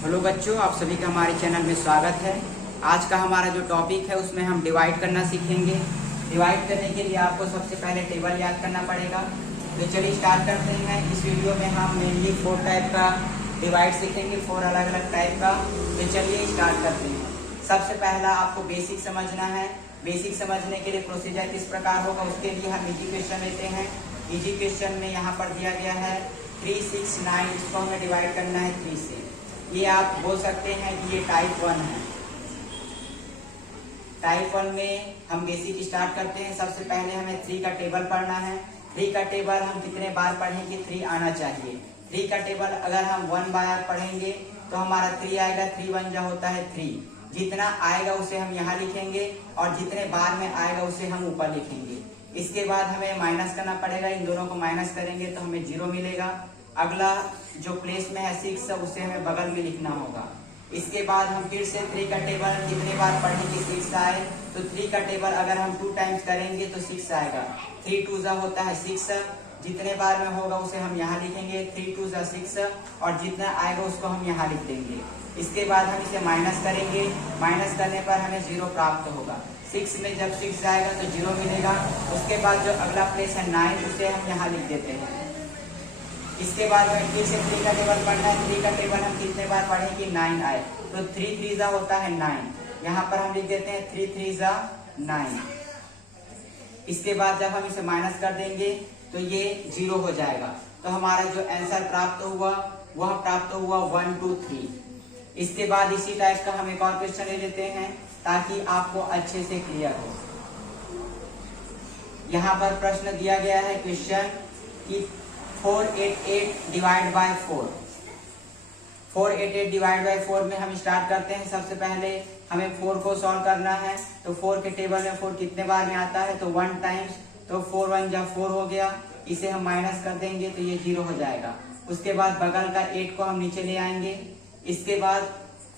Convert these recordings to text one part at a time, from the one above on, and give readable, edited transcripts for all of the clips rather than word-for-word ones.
Hello बच्चों, आप सभी का हमारे चैनल में स्वागत है। आज का हमारा जो टॉपिक है उसमें हम डिवाइड करना सीखेंगे। डिवाइड करने के लिए आपको सबसे पहले टेबल याद करना पड़ेगा। तो चलिए स्टार्ट करते हैं। इस वीडियो में हम मेनली 4 टाइप का डिवाइड सीखेंगे, 4 अलग अलग टाइप का। तो चलिए स्टार्ट करते हैं। सबसे पहला आपको बेसिक समझना है। बेसिक समझने के लिए प्रोसीजर किस प्रकार होगा उसके लिए हम इजी क्वेश्चन लेते हैं। इजी क्वेश्चन में यहाँ पर दिया गया है 3, 6, 9, इसको हमें डिवाइड करना है 3 से। ये आप बोल सकते हैं कि ये टाइप 1 है। टाइप 1 में हम बेसिक स्टार्ट करते हैं। सबसे पहले हमें 3 का टेबल पढ़ना है। 3 का टेबल हम कितने बार पढ़ेंगे, 3 आना चाहिए। 3 का टेबल अगर हम 1 बार पढ़ेंगे तो हमारा 3 आएगा। 3 1 जा होता है 3। जितना आएगा उसे हम यहाँ लिखेंगे और जितने बार में आएगा उसे हम ऊपर लिखेंगे। इसके बाद हमें माइनस करना पड़ेगा। इन दोनों को माइनस करेंगे तो हमें 0 मिलेगा। अगला जो प्लेस में है 6 उसे हमें बगल में लिखना होगा। इसके बाद हम फिर से 3 का टेबल कितने बार पढ़ेंगे, 6 आए तो 3 का टेबल अगर हम 2 टाइम्स करेंगे तो 6 आएगा। 3 2 जा होता है 6। जितने बार में होगा उसे हम यहाँ लिखेंगे। 3 2 जा 6 और जितना आएगा उसको हम यहाँ लिख देंगे। इसके बाद हम इसे माइनस करेंगे। माइनस करने पर हमें 0 प्राप्त होगा। 6 में जब 6 जाएगा तो 0 मिलेगा। उसके बाद जो अगला प्लेस है 9 उसे हम यहाँ लिख देते हैं। इसके बाद में फिर से 3 का टेबल पढ़ना है। 3 का टेबल हम कितने बार पढ़ें कि 9 आए तो 3 3 जा होता है 9। यहाँ पर हम लिख देते हैं 3 3 जा 9। इसके बाद जब हम इसे माइनस कर देंगे तो ये 0 हो जाएगा। तो हमारा जो आंसर प्राप्त हुआ वह प्राप्त हुआ 1 2 3। इसके बाद इसी टाइप का हम एक और क्वेश्चन ले लेते हैं ताकि आपको अच्छे से क्लियर हो। यहाँ पर प्रश्न दिया गया है क्वेश्चन कि 488 डिवाइड बाय 4। 488 डिवाइड बाय 4 में हम स्टार्ट करते हैं। सबसे पहले हमें 4 को सॉल्व करना है। तो 4 के टेबल में 4 कितने बार में आता है तो 1 टाइम्स। तो 4 1 जा 4 हो गया। इसे हम माइनस कर देंगे तो ये 0 हो जाएगा। उसके बाद बगल का 8 को हम नीचे ले आएंगे। इसके बाद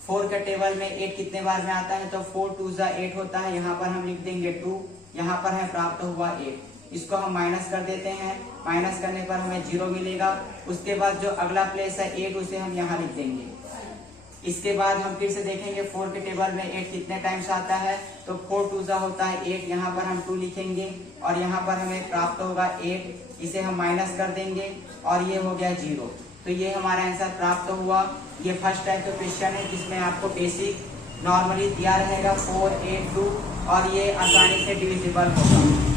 4 के टेबल में 8 कितने बार में आता है तो 4 2 जा 8 होता है। यहाँ पर हम लिख देंगे 2। यहाँ पर है प्राप्त हुआ 8। इसको हम माइनस कर देते हैं। माइनस करने पर हमें 0 मिलेगा। उसके बाद जो अगला प्लेस है 8 उसे हम यहाँ लिख देंगे। इसके बाद हम फिर से देखेंगे 4 के टेबल में 8 कितने टाइम्स आता है तो 4 2 जा होता है 8। यहाँ पर हम 2 लिखेंगे और यहाँ पर हमें प्राप्त होगा 8। इसे हम माइनस कर देंगे और ये हो गया 0। तो ये हमारा आंसर प्राप्त हुआ। ये फर्स्ट टाइप का क्वेश्चन है जिसमें आपको बेसिक नॉर्मली दिया रहेगा 4 8 2 और ये आसानी से डिविजिबल होगा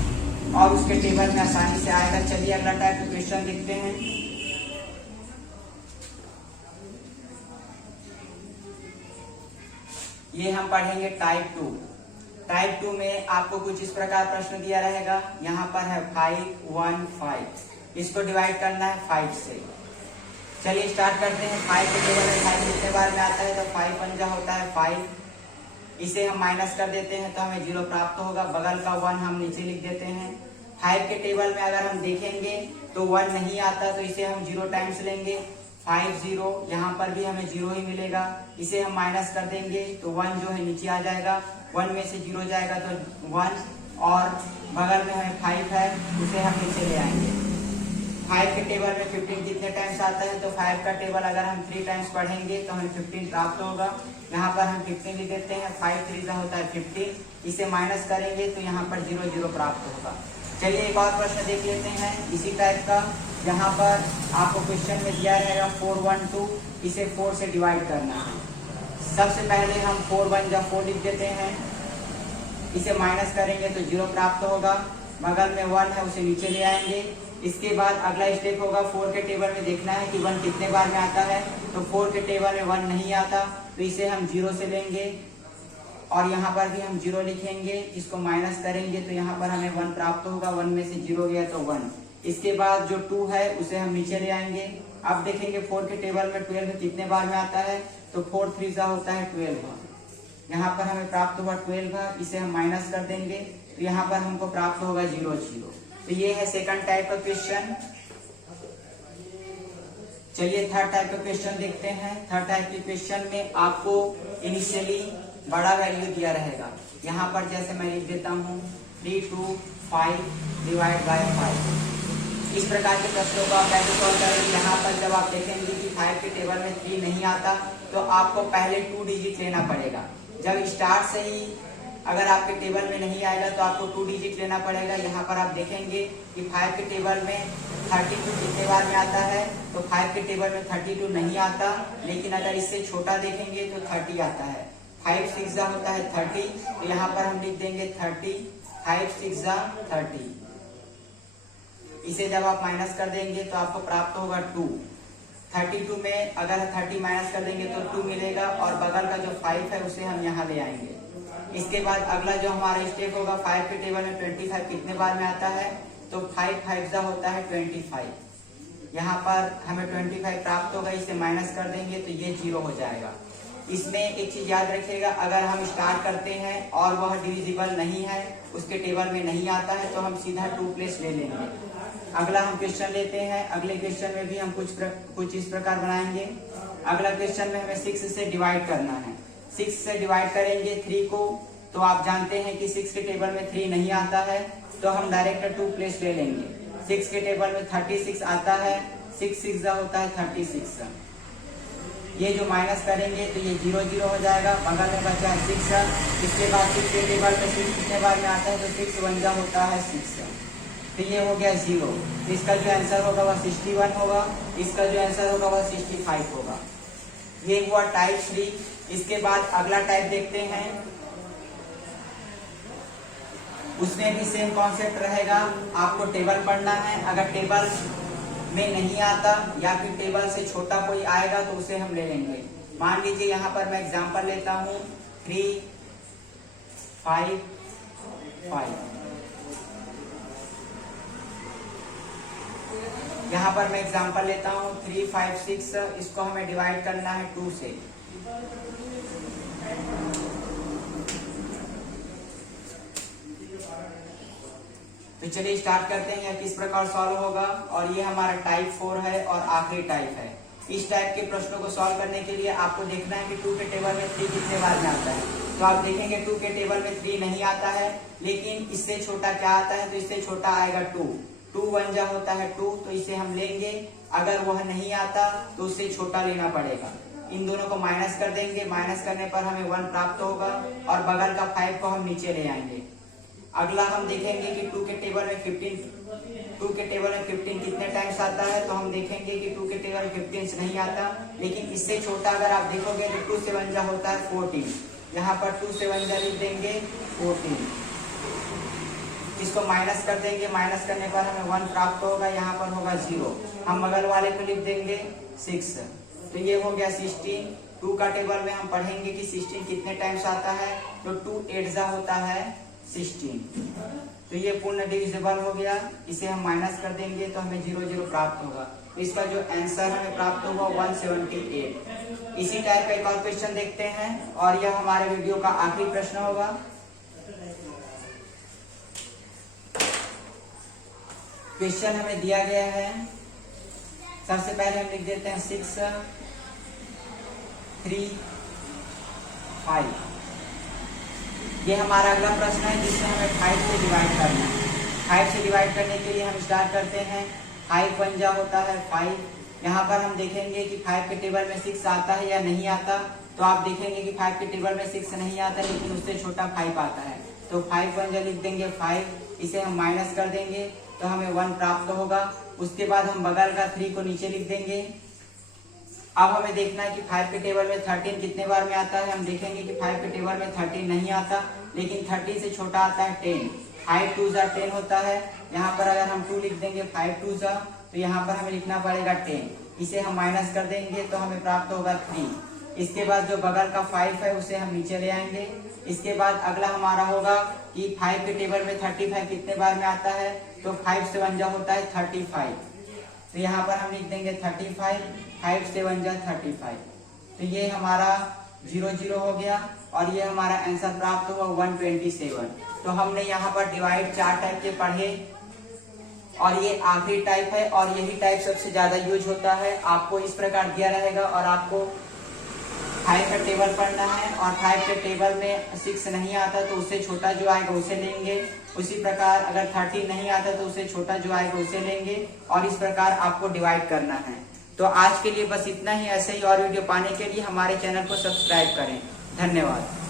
और उसके टेबल में आसानी से आएगा। चलिए अगला टाइप का क्वेश्चन देखते हैं। ये हम पढ़ेंगे टाइप 2। टाइप 2 में आपको कुछ इस प्रकार प्रश्न दिया रहेगा। यहाँ पर है 5 1 5। इसको डिवाइड करना है 5 से। चलिए स्टार्ट करते हैं। 5 के टेबल में 5 कितने बार में आता है तो 5 1 जा होता है 5। इसे हम माइनस कर देते हैं तो हमें 0 प्राप्त होगा। बगल का 1 हम नीचे लिख देते हैं। 5 के टेबल में अगर हम देखेंगे तो 1 नहीं आता तो इसे हम 0 टाइम्स लेंगे। 5 0। यहाँ पर भी हमें 0 ही मिलेगा। इसे हम माइनस कर देंगे तो 1 जो है नीचे आ जाएगा। 1 में से 0 जाएगा तो 1 और बगल में हमें 5 है उसे हम नीचे ले आएंगे। 5 के टेबल में 15 कितने टाइम्स आता है तो 5 का टेबल अगर हम 3 टाइम्स पढ़ेंगे तो हमें 15 प्राप्त होगा। यहाँ पर हम 15 लिख देते हैं। 5 3 का होता है 15। इसे माइनस करेंगे तो यहाँ पर 0 0 प्राप्त होगा। चलिए एक और प्रश्न देख लेते हैं इसी टाइप का। यहाँ पर आपको क्वेश्चन में दिया रहेगा 4 1 2। इसे 4 से डिवाइड करना है। सबसे पहले हम 4 1 जा 4 लिख देते हैं। इसे माइनस करेंगे तो 0 प्राप्त होगा। बगल में 1 है उसे नीचे ले आएंगे। इसके बाद अगला स्टेप होगा 4 के टेबल में देखना है कि 1 कितने बार में आता है तो 4 के टेबल में 1 नहीं आता तो इसे हम 0 से लेंगे और यहाँ पर भी हम 0 लिखेंगे। इसको माइनस करेंगे तो यहाँ पर हमें 1 प्राप्त होगा। 1 में से 0 गया तो 1। इसके बाद जो 2 है उसे हम नीचे ले आएंगे। अब देखेंगे 4 के टेबल में 12 कितने बार में आता है तो 4 3 जा होता है 12। यहाँ पर हमें प्राप्त हुआ 12। इसे हम माइनस कर देंगे तो यहाँ पर हमको प्राप्त होगा 0 0। तो ये है सेकंड टाइप का क्वेश्चन। चलिए थर्ड टाइप का क्वेश्चन देखते हैं। थर्ड टाइप के क्वेश्चन में आपको इनिशियली बड़ा वैल्यू दिया रहेगा। यहाँ पर जैसे मैं लिख देता हूँ 3 2 5 डिवाइड बाय 5। इस प्रकार के प्रश्नों को आप कैसे सॉल्व करेंगे। यहाँ पर जब आप देखेंगे कि 5 के टेबल में 3 नहीं आता तो आपको पहले 2 डिजिट लेना पड़ेगा। जब स्टार्ट से ही अगर आपके टेबल में नहीं आएगा तो आपको 2 डिजिट लेना पड़ेगा। यहाँ पर आप देखेंगे कि 5 के टेबल में 32 कितने बार में आता है, तो 5 के टेबल में 32 नहीं आता, लेकिन अगर इससे छोटा देखेंगे तो 30 आता है। 5 6 होता है 30, तो यहाँ पर हम लिख देंगे 30, 5 6 30। इसे जब आप माइनस कर देंगे तो आपको प्राप्त होगा 2। 32 में अगर 30 माइनस कर देंगे तो 2 मिलेगा, और बगल का जो 5 है उसे हम यहाँ ले आएंगे। इसके बाद अगला जो हमारा स्टेप होगा, 5 के टेबल में 25 कितने बार में आता है, तो 5 5 होता है 25। यहाँ पर हमें 25 प्राप्त होगा, इसे माइनस कर देंगे तो ये 0 हो जाएगा। इसमें एक चीज याद रखिएगा, अगर हम स्टार्ट करते हैं और वह डिविजिबल नहीं है, उसके टेबल में नहीं आता है, तो हम सीधा 2 प्लेस ले लेंगे। अगला हम क्वेश्चन लेते हैं। अगले क्वेश्चन में भी हम कुछ इस प्रकार बनाएंगे। अगला क्वेश्चन में हमें 6 से डिवाइड करना है। 6 से डिवाइड करेंगे 3 को, तो आप जानते हैं कि 6 के टेबल में 3 नहीं आता है, तो हम डायरेक्ट 2 प्लेस ले लेंगे। 6 के टेबल में 36 आता है, 6 6 होता है 36। ये जो माइनस करेंगे तो ये 0 0 हो जाएगा, बगल में बचा है 6। इसके बाद 6 के टेबल में 6 कितने बार में आता है, तो 6 1 होता है 6, तो ये हो गया 0। तो इसका जो आंसर होगा वह 61 होगा, इसका जो आंसर होगा वह 65 होगा। ये हुआ टाइप 3। इसके बाद अगला टाइप देखते हैं, उसमें भी सेम कॉन्सेप्ट रहेगा। आपको टेबल पढ़ना है, अगर टेबल में नहीं आता या फिर टेबल से छोटा कोई आएगा तो उसे हम ले लेंगे। मान लीजिए यहाँ पर मैं एग्जांपल लेता हूँ 3 5 5। यहाँ पर मैं एग्जांपल लेता हूँ 3 5 6। इसको हमें डिवाइड करना है 2 से। तो चलिए स्टार्ट करते हैं, यह किस प्रकार सॉल्व होगा। और ये हमारा टाइप 4 है और आखिरी टाइप है। इस टाइप के प्रश्नों को सॉल्व करने के लिए आपको देखना है कि 2 के टेबल में 3 कितने बार में आता है। तो आप देखेंगे 2 के टेबल में 3 नहीं आता है, लेकिन इससे छोटा क्या आता है, तो इससे छोटा आएगा 2। 2 1 होता है 2, तो इसे हम लेंगे। अगर वह नहीं आता तो उससे छोटा लेना पड़ेगा। इन दोनों को माइनस कर देंगे, माइनस करने पर हमें 1 प्राप्त होगा, और बगल का 5 को हम नीचे ले आएंगे। अगला हम देखेंगे कि 2 के टेबल में 15 कितने टाइम्स आता है, तो हम देखेंगे कि 2 के टेबल में 15 नहीं आता, लेकिन इससे छोटा अगर आप देखोगे तो 2 से 1 होता है 14। यहाँ पर 2 से 1 लिख देंगे 14। इसको माइनस कर देंगे, माइनस करने पर हमें 1 प्राप्त होगा, यहाँ पर होगा 0। हम बगल वाले को लिख देंगे 6, तो ये हो गया 16। 2 का टेबल में हम पढ़ेंगे कि 16 कितने टाइम्स आता है, तो 2 8 होता है 16। तो ये पूर्ण डिविजिबल हो गया। इसे हम माइनस कर देंगे तो हमें 0 0 प्राप्त होगा। तो इसका जो आंसर हमें प्राप्त होगा 178। इसी टाइप का एक और क्वेश्चन देखते हैं, और यह हमारे वीडियो का आखिरी प्रश्न होगा। क्वेश्चन हमें दिया गया है, सबसे पहले हम लिख देते हैं 6 3 5। ये हमारा अगला प्रश्न है जिसमें हमें 5 से डिवाइड करना है। 5 से डिवाइड करने के लिए हम स्टार्ट करते हैं। 5 1 होता है 5। यहाँ पर हम देखेंगे कि 5 के टेबल में 6 आता है या नहीं आता, तो आप देखेंगे कि 5 के टेबल में 6 नहीं आता, लेकिन उससे छोटा 5 आता है, तो 5 1 लिख देंगे 5। इसे हम माइनस कर देंगे तो हमें 1 प्राप्त होगा। उसके बाद हम बगल का 3 को नीचे लिख देंगे। अब हमें देखना है कि 5 के टेबल में 13 कितने बार में आता है। हम देखेंगे कि 5 के टेबल में 13 नहीं आता, लेकिन 13 से छोटा आता है 10। 5 2 10 होता है। यहाँ पर अगर हम 2 लिख देंगे 5 2 तो यहाँ पर हमें लिखना पड़ेगा 10। इसे हम माइनस कर देंगे तो हमें प्राप्त होगा 3। इसके बाद जो बगल का 5 है उसे हम नीचे ले आएंगे। इसके बाद अगला हमारा होगा कि 5 के टेबल में 35 कितने बार में आता है, तो 5 से 1 होता है 35। तो यहाँ पर हम लिख देंगे 35, 5 से 1 35। तो ये हमारा 0 0 हो गया, और ये हमारा आंसर प्राप्त हुआ 127। तो हमने यहाँ पर डिवाइड 4 टाइप के पढ़े, और ये आखिरी टाइप है, और यही टाइप सबसे ज्यादा यूज होता है। आपको इस प्रकार दिया रहेगा, और आपको 5 का टेबल पढ़ना है, और 5 के टेबल में 6 नहीं आता तो उससे छोटा जो आएगा उसे लेंगे। उसी प्रकार अगर 13 नहीं आता तो उससे छोटा जो आएगा उसे लेंगे, और इस प्रकार आपको डिवाइड करना है। तो आज के लिए बस इतना ही। ऐसे ही और वीडियो पाने के लिए हमारे चैनल को सब्सक्राइब करें। धन्यवाद।